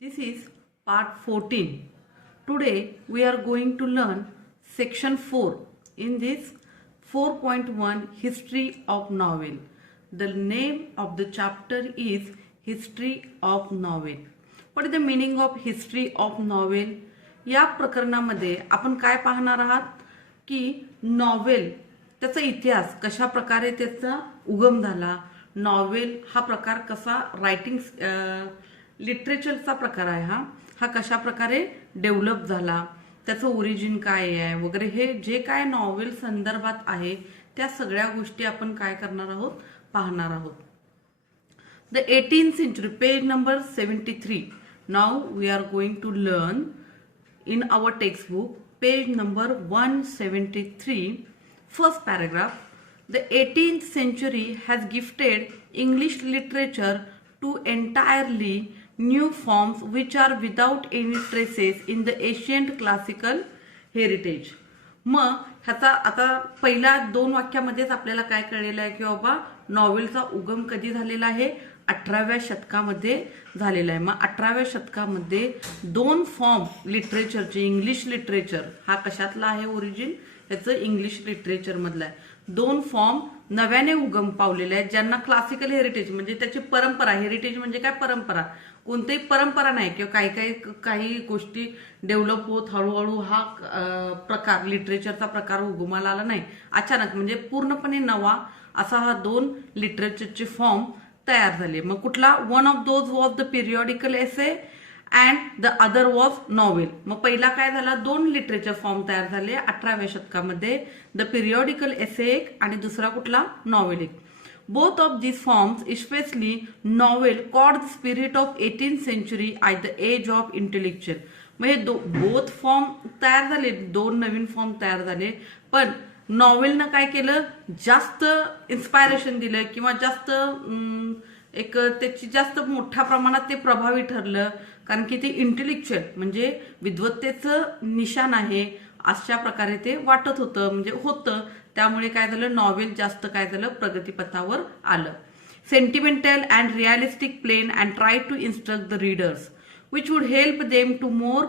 This is part 14. Today we are going to learn section 4 in this 4.1 History of Novel. The name of the chapter is History of Novel. What is the meaning of History of Novel? या प्रकरणामध्ये आपण काय पाहणार आहात की novel त्याचा इतिहास कशा प्रकारे त्याचा उगम झाला, नॉवेल हा प्रकार कसा रायटिंग लिटरेचरचा प्रकार आहे हा कशा प्रकारे डेव्हलप झाला, त्याचं ओरिजिन काय आहे वगैरे हे जे काय नॉवेल संदर्भात आहे त्या सगळ्या गोष्टी आपण काय करणार आहोत पाहणार आहोत. The 18th century, page number 73. Now we are going to learn in our textbook, page number 173, first paragraph. The 18th century has gifted English literature to entirely new forms which are without any traces in the ancient classical heritage. मग ह्याचा आता पहिल्या दोन वाक्यामध्येच आपल्याला काय कळलेलं आहे की बाबा नॉवेलचा उगम कधी झालेला आहे, 18व्या शतकामध्ये झालेला आहे. मग 18व्या शतकामध्ये दोन फॉर्म लिटरेचरचे, इंग्लिश लिटरेचर हा कशातला आहे ओरिजिन, याचं इंग्लिश लिटरेचर मधलं आहे. दोन फॉर्म नव्याने उगम पावलेले आहेत ज्यांना क्लासिकल हेरिटेज म्हणजे त्याची परंपरा, हेरिटेज म्हणजे काय परंपरा, कोणतीही परंपरा नाही किंवा काही गोष्टी डेव्हलप होत हळूहळू हा प्रकार लिटरेचरचा प्रकार उगमाला आला नाही अचानक, म्हणजे पूर्णपणे नवा असा हा दोन लिटरेचरचे फॉर्म तयार झाले. मग कुठला, one of those was the periodical essay and the other was novel. मग पहिला काय झाला, दोन लिटरेचर फॉर्म तयार झाले 18व्या शतकामध्ये, द पिरियॉडिकल एसे एक आणि दुसरा कुठला नॉवेल एक. Both of these forms, especially novel, caught the spirit of 18th century at the age of intellectual. मग हे बोथ फॉर्म तयार झाले, दोन नवीन फॉर्म तयार झाले, पण नॉवेलनं काय केलं, जास्त इन्स्पायरेशन दिलं किंवा जास्त एक त्याची जास्त मोठ्या प्रमाणात ते प्रभावी ठरलं, कारण की ते इंटेलेक्च्युअल म्हणजे विद्वत्तेचं निशाण आहे अशा प्रकारे ते वाटत होतं, म्हणजे होतं. त्यामुळे काय झालं, नॉवेल जास्त काय झालं प्रगतीपथावर आलं. Sentimental and realistic plain and try to instruct the readers which would help them to more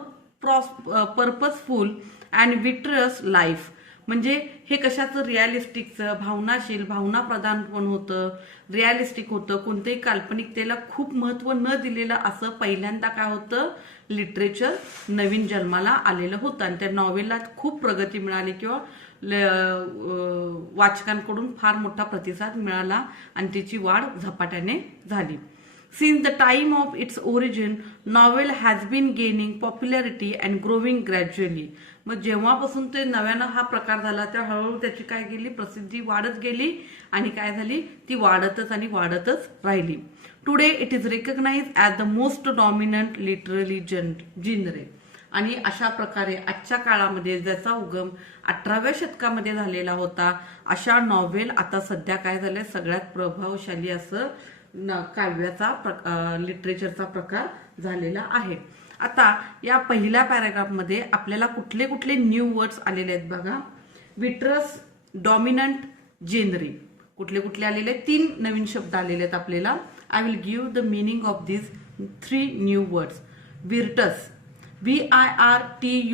purposeful and विट्रस लाईफ. म्हणजे हे कशाचं, रिअलिस्टिकचं, भावनाशील, भावनाप्रधान पण होतं, रिअलिस्टिक होतं, कोणत्याही काल्पनिकतेला खूप महत्त्व न दिलेलं असं पहिल्यांदा काय होतं, लिटरेचर नवीन जन्माला आलेलं होतं. आणि त्या नॉवेलला खूप प्रगती मिळाली किंवा वाचकांकडून फार मोठा प्रतिसाद मिळाला आणि त्याची वाढ झपाट्याने झाली. Since the time of its origin, novel has been gaining popularity and growing gradually. मग जेव्हापासून ते नव्यानं हा प्रकार झाला त्या हळूहळू त्याची काय गेली, प्रसिद्धी वाढत गेली आणि काय झाली, ती वाढतच आणि वाढतच राहिली. Today it is recognize as the most dominant literary genre. आणि अशा प्रकारे आजच्या काळामध्ये ज्याचा उगम 18व्या शतकामध्ये झालेला होता, अशा नॉवेल आता सध्या काय झालंय, सगळ्यात प्रभावशाली असं काव्याचा लिटरेचरचा प्रकार झालेला आहे. आता या पहिल्या पॅराग्राफमध्ये आपल्याला कुठले कुठले न्यू वर्ड्स आलेले आहेत बघा. विट्रस, डॉमिनंट, जेनरी, कुठले कुठले आलेले, 3 नवीन शब्द आलेले आहेत आपल्याला. I will give the meaning of this 3 new words. Virtuous, VIRTUOUS,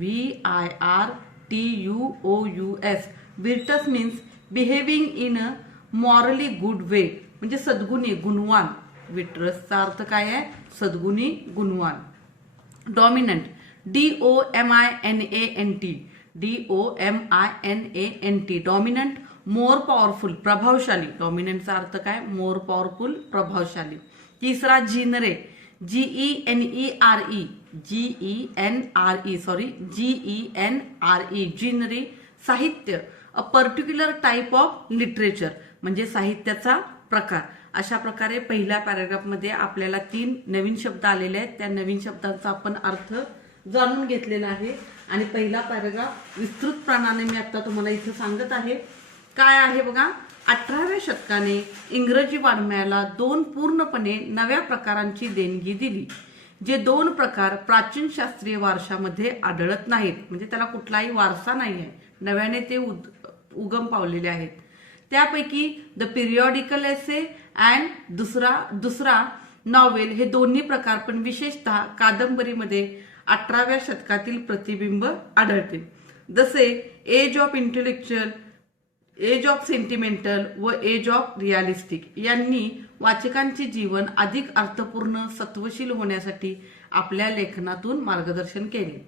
VIRTUOUS. Virtuous means behaving in a morally good way, म्हणजे सद्गुणी, गुणवान. विट्रसचा अर्थ काय आहे, सद्गुणी, गुणवान. Dominant, DOMINANT, DOMINANT. Dominant, more powerful, प्रभावशाली. डॉमिनंटचा अर्थ काय, मोर पॉवरफुल, प्रभावशाली. तिसरा जिनरे, GENRE, जिनरी, साहित्य, a particular type of literature, म्हणजे साहित्याचा प्रकार. अशा प्रकारे पहिल्या पॅराग्राफमध्ये आपल्याला 3 नवीन शब्द आलेले आहेत. त्या नवीन शब्दांचा आपण अर्थ जाणून घेतलेला आहे. आणि पहिला पॅराग्राफ विस्तृतपणाने मी आता तुम्हाला इथे सांगत आहे. काय आहे बघा, 18व्या शतकाने इंग्रजी वाङ्मयाला 2 पूर्णपणे नव्या प्रकारांची देणगी दिली. जे 2 प्रकार प्राचीन शास्त्रीय वारशामध्ये आढळत नाहीत, म्हणजे त्याला कुठलाही वारसा नाही आहे, नव्याने ते उगम पावलेले आहेत. त्यापैकी द पिरियॉडिकल एसे अँड दुसरा नॉवेल हे दोन्ही प्रकार पण विशेषतः कादंबरीमध्ये 18व्या शतकातील प्रतिबिंब आढळते. जसे age of intellectual, age of sentimental व एज ऑफ रिअलिस्टिक यांनी वाचकांचे जीवन अधिक अर्थपूर्ण सत्वशील होण्यासाठी आपल्या लेखनातून मार्गदर्शन केले.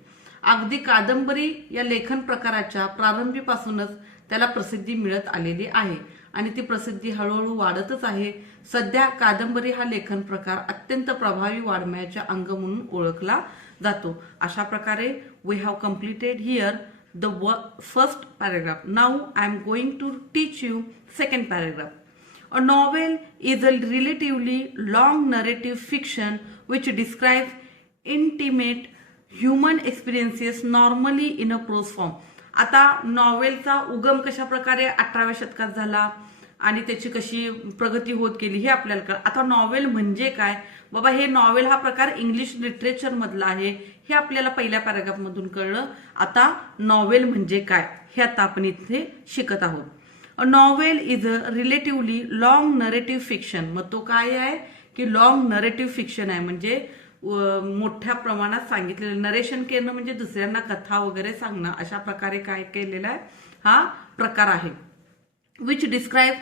अगदी कादंबरी या लेखन प्रकाराच्या प्रारंभीपासूनच त्याला प्रसिद्धी मिळत आलेली आहे आणि ती प्रसिद्धी हळूहळू वाढतच आहे. सध्या कादंबरी हा लेखन प्रकार अत्यंत प्रभावी वाङ्मयाचा अंग म्हणून ओळखला जातो. अशा प्रकारे we have completed here the first paragraph. Now I am going to teach you second paragraph. A novel is a relatively long narrative fiction which describes intimate human experiences normally in a prose form. आता नॉवेलचा उगम कशा प्रकारे 18व्या शतकात झाला आणि त्याची कशी प्रगती होत गेली हे आपल्याला कळलं. आता नॉवेल म्हणजे काय बाबा, हे नॉवेल हा प्रकार इंग्लिश लिटरेचर मधला आहे हे आपल्याला पहिल्या पॅराग्राफ मधून कळलं. आता नॉवेल म्हणजे काय हे आता आपण इथे शिकत आहोत. A novel is a relatively long narrative fiction. मग तो काय आहे की लॉंग नरेटिव्ह फिक्शन आहे, म्हणजे मोठ्या प्रमाणात सांगितलेलं नरेशन करणं म्हणजे दुसऱ्यांना कथा वगैरे सांगणं, अशा प्रकारे काय केलेला आहे हा प्रकार आहे. Which describe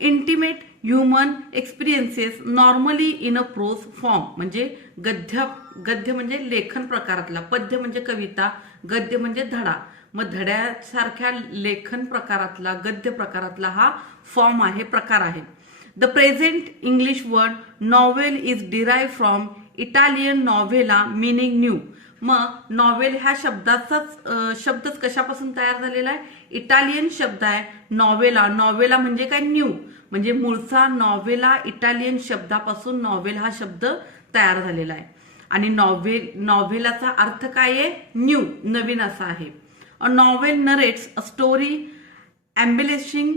intimate human experiences normally in a prose form. म्हणजे गद्य म्हणजे लेखन प्रकारातला, पद्य म्हणजे कविता, गद्य म्हणजे धडा. मग धड्यासारख्या लेखन प्रकारातला, गद्य प्रकारातला हा फॉर्म आहे, प्रकार आहे. The present English word novel is derive from Italian novella meaning new. मग नॉवेल ह्या शब्दच कशापासून तयार झालेला आहे? इटालियन शब्द आहे नॉवेला. नॉवेला म्हणजे काय? न्यू. म्हणजे मूळचा नॉवेला इटालियन शब्दापासून नॉवेल हा शब्द तयार झालेला आहे. आणि नॉव्हेलाचा अर्थ काय आहे? न्यू, नवीन असा आहे. A novel narrates a story embellishing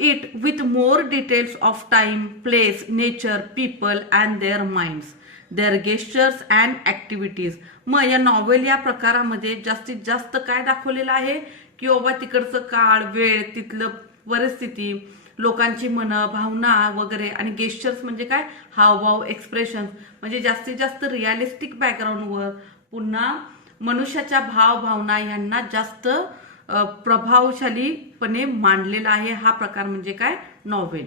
it with more details of time, place, nature, people and their minds, their gestures and activities. मग या नॉवेल या प्रकारामध्ये जास्तीत जास्त काय दाखवलेलं आहे की बाबा तिकडचं काळ, वेळ, तिथलं परिस्थिती, लोकांची मनं, भावना वगैरे, आणि गेस्चर्स म्हणजे काय? हावभाव, एक्सप्रेशन. म्हणजे जास्तीत जास्त रिअलिस्टिक बॅकग्राऊंडवर पुन्हा मनुष्याच्या भाव भावना यांना जास्त प्रभावशालीपणे मांडलेला आहे हा प्रकार म्हणजे काय? Novel.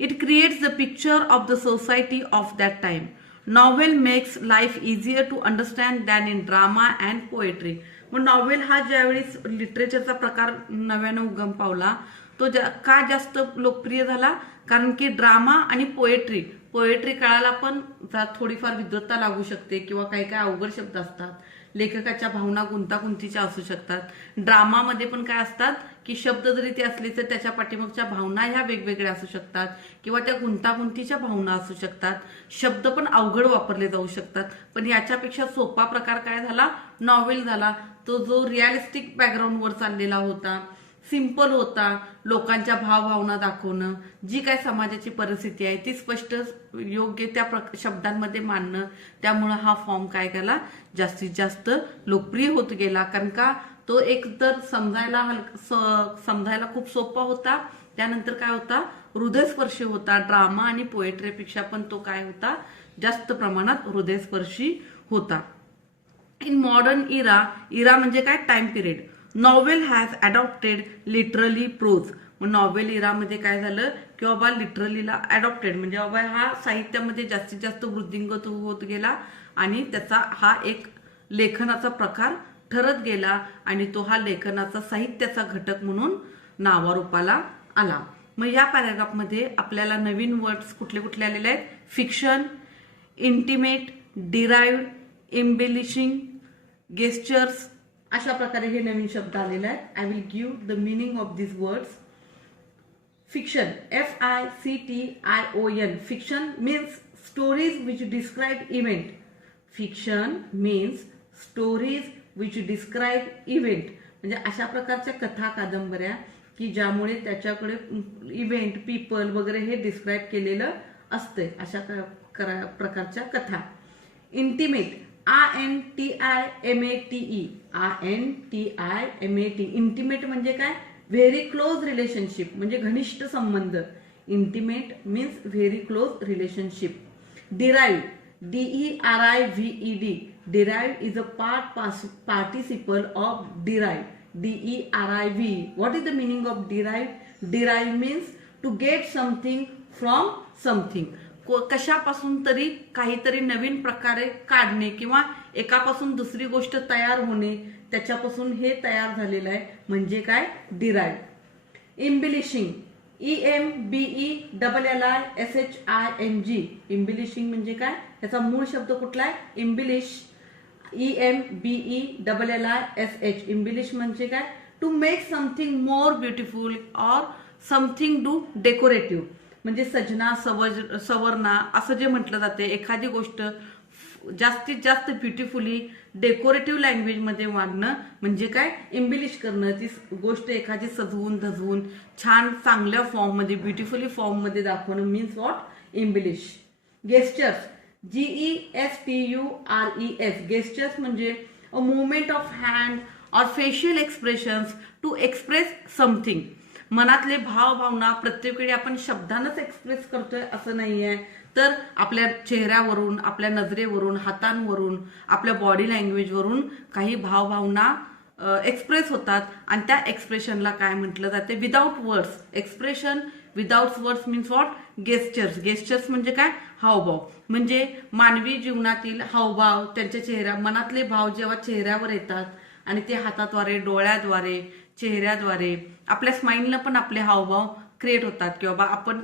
It creates the picture of the society of that time. Novel makes life easier to understand than in drama and poetry. मग नॉवेल हा ज्यावेळेस लिटरेचरचा प्रकार नव्यानं उगम पावला तो का जास्त लोकप्रिय झाला? कारण की ड्रामा आणि पोएट्री काळाला पण थोडीफार विद्वत्ता लागू शकते किंवा काही काही अवघड शब्द असतात, लेखकाच्या भावना गुंतागुंतीच्या असू शकतात. ड्रामामध्ये पण काय असतात की शब्द जरी ते असले तर त्याच्या पाठीमागच्या भावना ह्या वेगवेगळ्या असू शकतात किंवा त्या गुंतागुंतीच्या भावना असू शकतात. शब्द पण अवघड वापरले जाऊ शकतात. पण याच्यापेक्षा सोपा प्रकार काय झाला? नॉवेल झाला. तो जो रिअलिस्टिक बॅकग्राऊंडवर चाललेला होता, सिंपल होता, लोकांच्या भावभावना दाखवणं, जी काय समाजाची परिस्थिती आहे ती स्पष्ट योग्य त्या शब्दांमध्ये मांडणं. त्यामुळं हा फॉर्म काय केला? जास्तीत जास्त लोकप्रिय होत गेला. कारण का तो एक तर समजायला खूप सोपा होता, त्यानंतर काय होता? हृदयस्पर्शी होता. ड्रामा आणि पोएट्रीपेक्षा पण तो काय होता? जास्त प्रमाणात हृदयस्पर्शी होता. इन मॉडर्न इरा म्हणजे काय? Time period. Novel has adopted literally prose. मग नॉवेल इरामध्ये काय झालं की बाबा लिटरलीला अडॉप्टेड म्हणजे बाबा हा साहित्यामध्ये जास्तीत जास्त वृद्धिंगत होत गेला आणि त्याचा हा एक लेखनाचा प्रकार ठरत गेला आणि तो हा लेखनाचा साहित्याचा घटक म्हणून नावारूपाला आला. मग या पॅराग्राफमध्ये आपल्याला नवीन वर्ड्स कुठले कुठले आलेले आहेत? Fiction, intimate, derived, embellishing, gestures, अशा प्रकारे हे नवीन शब्द आलेले आहेत. I will give the meaning of this words. Fiction, FICTION. Fiction means stories which describe event. Fiction means stories which describe event. म्हणजे अशा प्रकारच्या कथा, कादंबऱ्या की ज्यामुळे त्याच्याकडे इव्हेंट, पीपल वगैरे हे डिस्क्राइब केलेलं असते, अशा प्रकारच्या कथा. Intimate, INTIMATE. INTIMATE. इंटिमेट म्हणजे काय? व्हेरी क्लोज रिलेशनशिप म्हणजे घनिष्ठ संबंध. Intimate means very close relationship. Derived, D-E-R-I-V-E-D. Derived is a participle of derive. D-E-R-I-V. What is the meaning of derive? Derive means to get something from something. कशापासून तरी काहीतरी नवीन प्रकारे काढणे किंवा एकापासून दुसरी गोष्ट तयार होणे, त्याच्यापासून हे तयार झालेलं आहे म्हणजे काय? डिराइव्ह. इम्बिलिशिंग, EMBELLISHING. इम्बिलिशिंग म्हणजे काय? याचा मूळ शब्द कुठला आहे? इम्बिलिश. EMBELLISH. इम्बिलिश म्हणजे काय? To make something more beautiful or something do decorative. म्हणजे सजना, सवरणा असं जे म्हटलं जाते, एखादी गोष्ट जास्तीत जास्त ब्युटिफुली डेकोरेटिव्ह लँग्वेजमध्ये मांडणं म्हणजे काय? इम्बिलिश करणं. ती गोष्ट एखादी सजवून धजवून छान चांगल्या फॉर्ममध्ये, ब्युटिफुली फॉर्ममध्ये दाखवणं means what? Embellish. Gestures, GESTURES. Gestures म्हणजे a movement of hand or facial expressions to express something. मनातले भाव भावना प्रत्येक वेळी आपण शब्दांनाच एक्सप्रेस करतोय असं नाहीये, तर आपल्या चेहऱ्यावरून, आपल्या नजरेवरून, हातांवरून, आपल्या बॉडी लँग्वेजवरून काही भावभावना एक्सप्रेस होतात आणि त्या एक्सप्रेशनला काय म्हटलं जाते? Without words. Expression without words means what? Gestures. Gestures म्हणजे काय? हावभाव. म्हणजे मानवी जीवनातील हावभाव, त्यांच्या चेहऱ्या, मनातले भाव जेव्हा चेहऱ्यावर येतात आणि ते हाताद्वारे, डोळ्याद्वारे, चेहऱ्याद्वारे, आपल्या स्माईलनं पण आपले हावभाव क्रिएट होतात. की बाबा आपण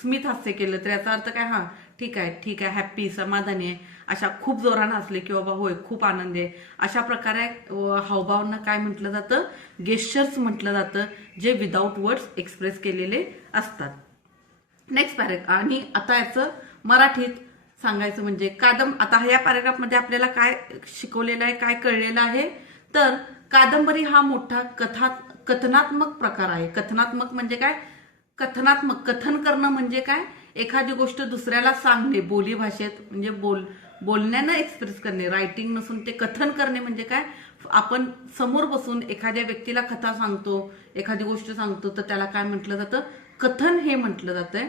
स्मित हास्य केलं तर याचा अर्थ काय? हां ठीक आहे, ठीक आहे, हॅप्पी, समाधानी आहे. अशा खूप जोरानं हसले की बाबा होय खूप आनंद आहे. अशा प्रकारे हावभावांना काय म्हटलं जातं? गेस्चर्स म्हटलं जातं, जे विदाउट वर्ड्स एक्सप्रेस केलेले असतात. Next paragraph. आणि आता याचं मराठीत सांगायचं म्हणजे आता ह्या पॅरेग्राफमध्ये आपल्याला काय शिकवलेलं आहे, काय कळलेलं आहे? तर कादंबरी हा मोठा कथनात्मक प्रकार आहे. कथनात्मक म्हणजे काय? कथन करणं म्हणजे काय? एखादी गोष्ट दुसऱ्याला सांगणे, बोली भाषेत म्हणजे बोलण्यानं एक्सप्रेस करणे, रायटिंग नसून ते कथन करणे म्हणजे काय? आपण समोर बसून एखाद्या व्यक्तीला कथा सांगतो, एखादी गोष्ट सांगतो, तर त्याला काय म्हटलं जातं? कथन हे म्हटलं जातंय.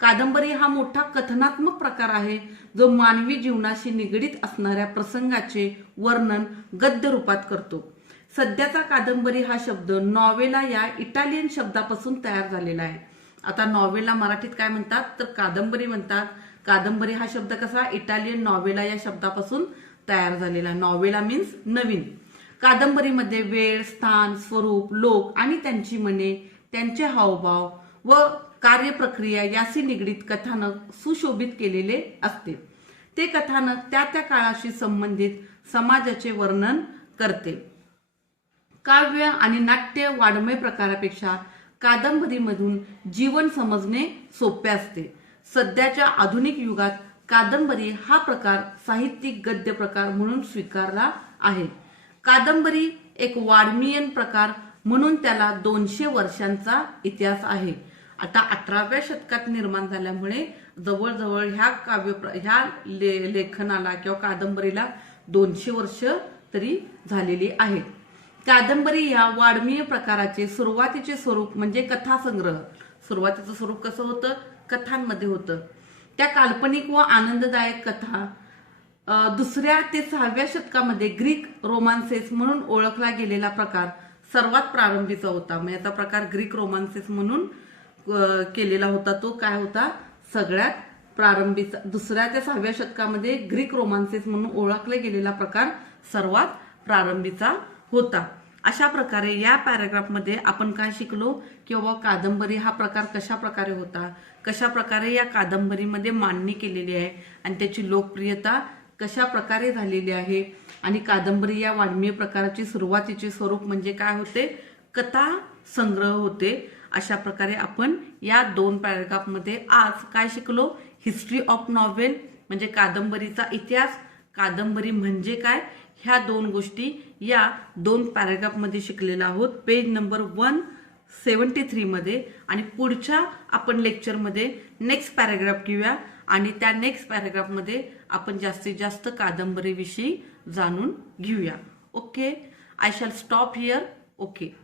कादंबरी हा मोठा कथनात्मक प्रकार आहे, जो मानवी जीवनाशी निगडीत असणाऱ्या प्रसंगाचे वर्णन गद्य रूपात करतो. सध्याचा कादंबरी हा शब्द नॉवेला या इटालियन शब्दापासून तयार झालेला आहे. आता नॉवेला मराठीत काय म्हणतात? तर कादंबरी म्हणतात. कादंबरी हा शब्द कसा? इटालियन नॉवेला या शब्दापासून तयार झालेला. नॉवेला मीन्स नवीन. कादंबरीमध्ये वेळ, स्थान, स्वरूप, लोक आणि त्यांची मने, त्यांचे हावभाव व कार्यप्रक्रिया याशी निगडीत कथानक सुशोभित केलेले असते. ते कथानक त्या त्या काळाशी संबंधित समाजाचे वर्णन करते. काव्य आणि नाट्य वाङ्मय प्रकारापेक्षा कादंबरीमधून जीवन समजणे सोपे असते. सध्याच्या आधुनिक युगात कादंबरी हा प्रकार साहित्यिक गद्य प्रकार म्हणून स्वीकारला आहे. कादंबरी एक वाङ्मयीन प्रकार म्हणून त्याला 200 वर्षांचा इतिहास आहे. आता 18व्या शतकात निर्माण झाल्यामुळे जवळजवळ ह्या लेखनाला किंवा कादंबरीला 200 वर्ष तरी झालेली आहेत. कादंबरी या वाङ्मयीन प्रकाराचे सुरुवातीचे स्वरूप म्हणजे कथासंग्रह. सुरुवातीचं स्वरूप कसं होतं? कथांमध्ये होतं. त्या काल्पनिक व आनंददायक कथा 2ऱ्या ते 6व्या शतकामध्ये ग्रीक रोमान्सेस म्हणून ओळखला गेलेला प्रकार सर्वात प्रारंभीचा होता. म्हणजे याचा प्रकार ग्रीक रोमान्सेस म्हणून केलेला होता. तो काय होता? सगळ्यात प्रारंभीचा. 2ऱ्या ते 6व्या शतकामध्ये ग्रीक रोमान्सेस म्हणून ओळखला गेलेला प्रकार सर्वात प्रारंभीचा होता. अशा प्रकारे या पॅराग्राफमध्ये आपण काय शिकलो? की बाबा कादंबरी हा प्रकार कशा प्रकारे होता, कशा प्रकारे या कादंबरीमध्ये मांडणी केलेली आहे आणि त्याची लोकप्रियता कशा प्रकारे झालेली आहे. आणि कादंबरी या वाङ्मयीन प्रकाराची सुरुवातीचे स्वरूप म्हणजे काय होते? कथा संग्रह होते. अशा प्रकारे आपण या 2 पॅराग्राफमध्ये आज काय शिकलो? हिस्ट्री ऑफ नॉव्हेल म्हणजे कादंबरीचा इतिहास, कादंबरी म्हणजे काय, ह्या 2 गोष्टी या 2 पॅराग्राफमध्ये शिकलेल्या आहोत. पेज नंबर 173 मध्ये. आणि पुढच्या आपण लेक्चरमध्ये नेक्स्ट पॅराग्राफ घेऊया आणि त्या नेक्स्ट पॅराग्राफमध्ये आपण जास्तीत जास्त कादंबरीविषयी जाणून घेऊया. Okay, I shall stop here. Okay.